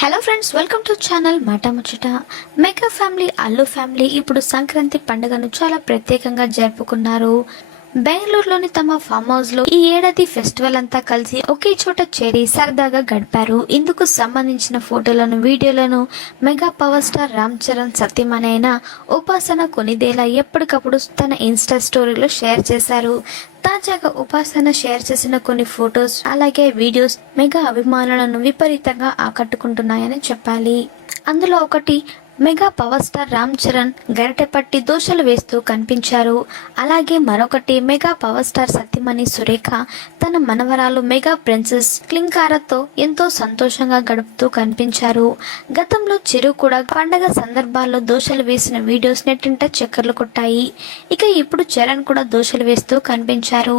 Hello friends welcome to channel Maata Muchata mega family Allu family ఇప్పుడు సంక్రాంతి పండుగను చాలా ప్రత్యేకంగా జరుపుకున్నారు. బెంగళూరులోని తమ ఫామ్ హౌస్లో ఈ ఏడాది ఫెస్టివల్ అంతా కలిసి ఒకే చోట చేరి సరదాగా గడిపారు. ఇందుకు సంబంధించిన ఫోటోలను వీడియోలను mega power star Ram Charan Satyamani అయిన ఉపాసన కొనిదేలా ఎప్పటికప్పుడు తన ఇన్స్టా స్టోరీలో షేర్ చేశారు. తాజాగా ఉపాసన షేర్ చేసిన కొన్ని ఫొటోస్ అలాగే వీడియోస్ మెగా అభిమానులను విపరీతంగా ఆకట్టుకుంటున్నాయని చెప్పాలి. అందులో ఒకటి mega power star Ram Charan గరిటెపట్టి దోశలు వేస్తూ కనిపించారు. అలాగే మరొకటి మెగా పవర్ స్టార్ సత్యమణి సురేఖ తన మనవరాలు మెగా ప్రిన్సెస్ క్లింకారతో ఎంతో సంతోషంగా గడుపుతూ కనిపించారు. గతంలో చిరు కూడా పండగ సందర్భాల్లో దోశలు వేసిన వీడియోస్ నెట్టింట చక్కర్లు కొట్టాయి. ఇక ఇప్పుడు చరణ్ కూడా దోశలు వేస్తూ కనిపించారు.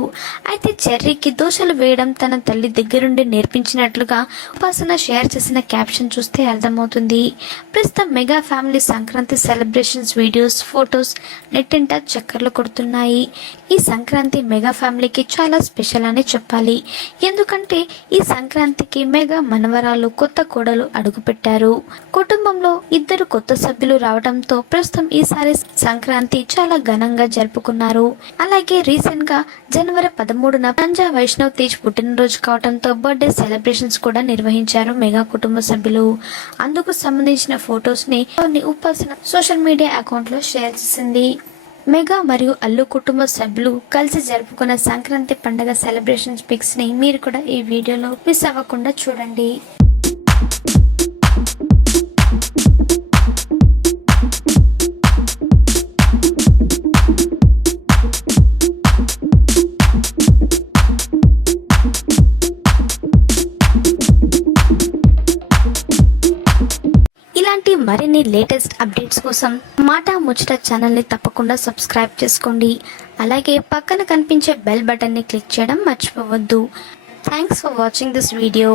అయితే చెర్రీకి దోశలు వేయడం తన తల్లి దగ్గరుండి నేర్పించినట్లుగా ఉపాసన షేర్ చేసిన క్యాప్షన్ చూస్తే అర్థమవుతుంది. ప్రస్తుతం mega family Sankranti celebrations videos photos నెట్టింట చక్కర్లు కొడుతున్నాయి. ఈ సంక్రాంతి మెగా ఫ్యామిలీకి చాలా స్పెషల్ అని చెప్పాలి. ఎందుకంటే ఈ సంక్రాంతికి మెగా మనవరాలు కొత్త కోడలు అడుగుపెట్టారు. కుటుంబంలో ఇద్దరు కొత్త సభ్యులు రావడంతో ప్రస్తుతం ఈసారి సంక్రాంతి చాలా ఘనంగా జరుపుకున్నారు. అలాగే రీసెంట్గా జనవరి పదమూడున పంజా వైష్ణవ్ తేజ్ పుట్టినరోజు కావడంతో బర్త్డే సెలబ్రేషన్స్ కూడా నిర్వహించారు మెగా కుటుంబ సభ్యులు. అందుకు సంబంధించిన ఫొటోస్ని కొన్ని ఉపాసన సోషల్ మీడియా అకౌంట్లో షేర్ చేసింది. మెగా మరియు అల్లు కుటుంబ సభ్యులు కలిసి జరుపుకున్న సంక్రాంతి పండుగ సెలబ్రేషన్ పిక్స్ని మీరు కూడా ఈ వీడియోలో మిస్ అవ్వకుండా చూడండి. ఇలాంటి మరిన్ని లేటెస్ట్ అప్డేట్స్ కోసం మాట ముచ్చట ఛానల్ని తప్పకుండా సబ్స్క్రైబ్ చేసుకోండి. అలాగే పక్కన కనిపించే బెల్ బటన్ని క్లిక్ చేయడం మర్చిపోవద్దు. Thanks for watching this video